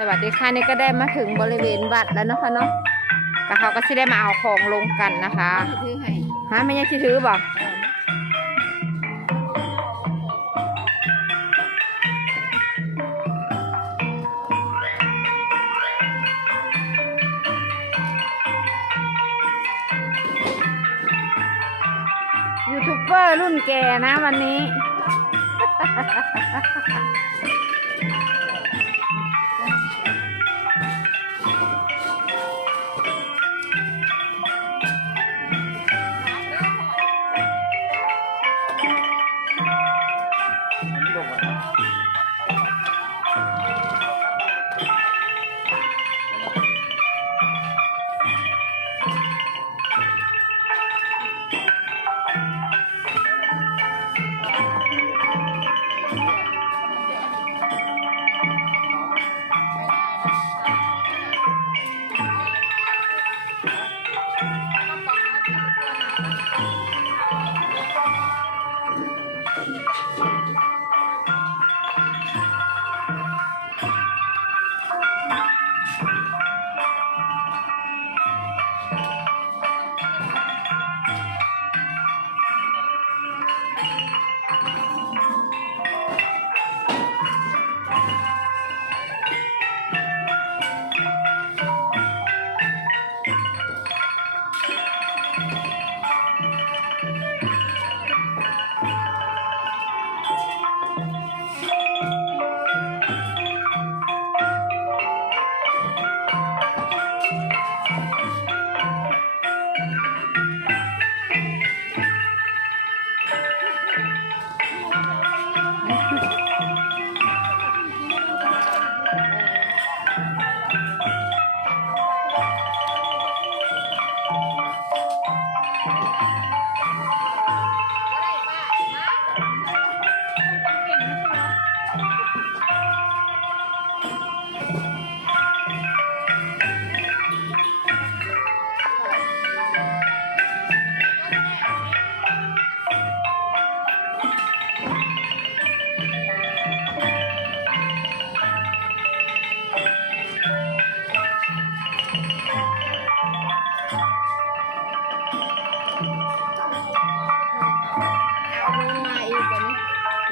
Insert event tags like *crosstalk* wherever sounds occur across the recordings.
สวัสดีค่ะนี่ก็ได้มาถึงบริเวณวัดแล้วนะคะเนาะก็เขาก็สิได้มาเอาของลงกันนะคะถือให้ฮะไม่ยังถือบอกยูทูบเบอร์รุ่นแก่นะวันนี้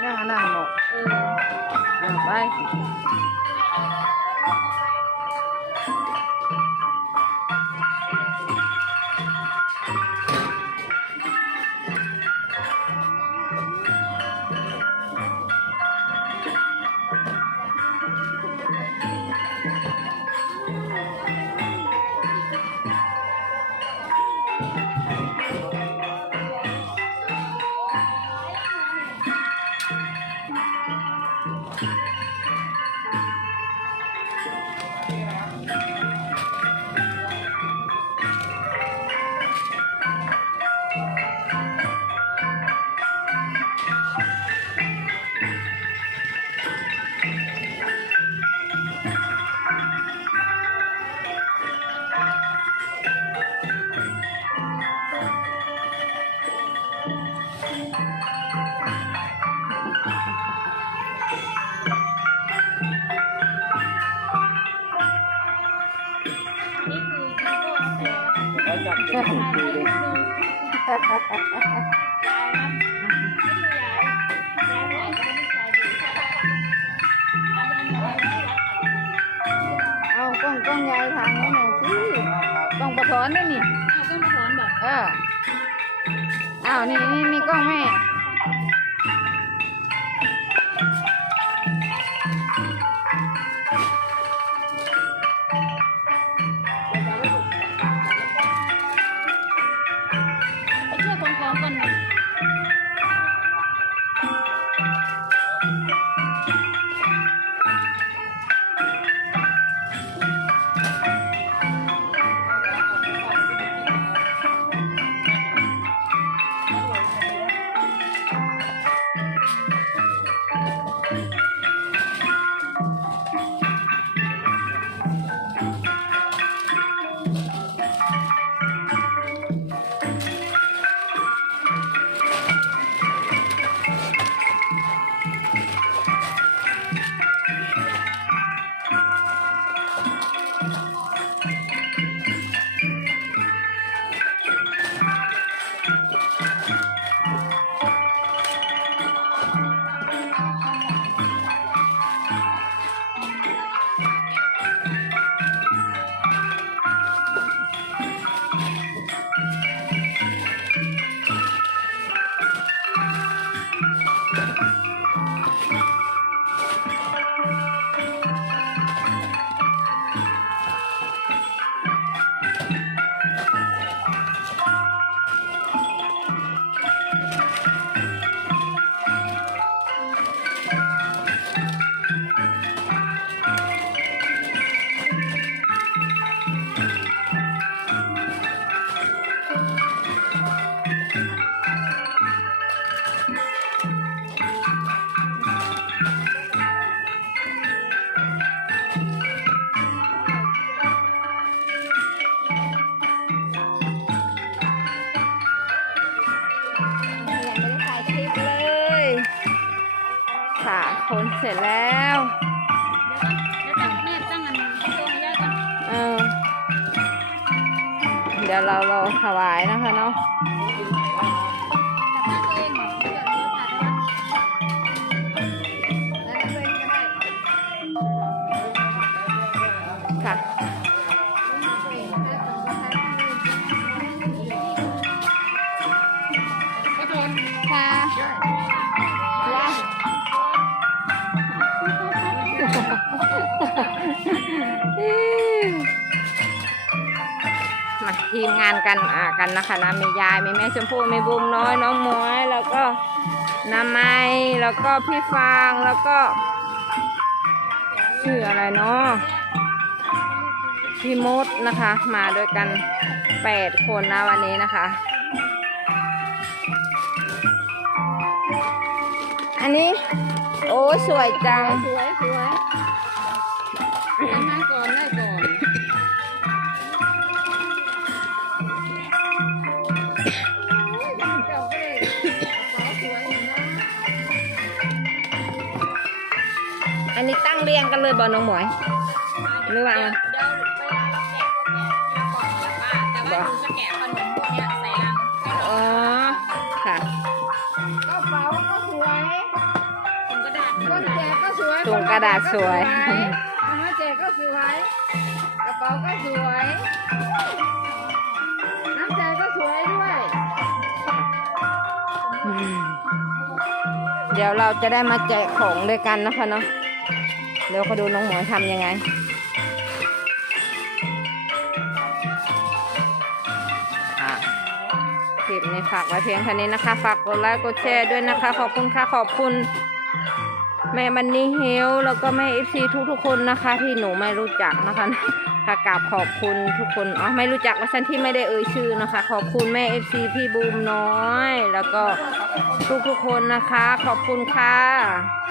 นี้นั่งนั่งบอกเออนั่งไป Yeah. *laughs* เอากล้องกล้องยายทางให้หน่อยสิกล้องประถอนด้วยนี่ เอาก็มาถอนบอก เออ อ้าว นี่นี่นี่กล้องแม่ เสร็จแล้ว เดี๋ยวตั้งแม่ตั้งอันตัวให้ยาก่อนเออ เดี๋ยวเราเราถวายนะคะเนาะ มาทีมงานกันอ่ากันนะคะนะมียายมีแม่ชมพู่มีบุมน้อยน้องหมวยแล้วก็น้าไม้แล้วก็พี่ฟางแล้วก็ ชื่ออะไรเนาะพี่มดนะคะ มาด้วยกันแปดคนนะวันนี้นะคะ อันนี้ โอ้สวยจัง สวยสวยทำงานก่อนก่อน อันนี้ตั้งเรียงกันเลยบอน้องหมวยหรือว่าไงบ่บ่แต่ว่าหนูจะแกะขนมพวกเนี้ยใส่ลังเอ๋อ ค่ะ กระเป๋าก็สวยถุงกระดาษก้นแจกก็สวยถุงกระดาษสวยมหาแจกก็สวย กระเป๋าก็สวย น้ำใจก็สวยด้วย เดี๋ยวเราจะได้มาแจกของด้วยกันนะคะเนาะ เดี๋ยวเขาดูน้องหมวยทำยังไงค่ะคลิปนี้ฝากไว้เพียงแค่นี้นะคะ ฝากกดไลค์กดแชร์ด้วยนะคะ ขอบคุณค่ะ ขอบคุณ แม่มันนี่เฮลแล้วก็แม่เอฟซีทุกๆคนนะคะ ที่หนูไม่รู้จักนะคะค่ะกราบขอบคุณทุกคนอ๋อไม่รู้จักว่าฉันที่ไม่ได้เอ่ยชื่อนะคะ ขอบคุณแม่เอฟซีพี่บูมน้อย แล้วก็ทุกๆคนนะคะ ขอบคุณค่ะ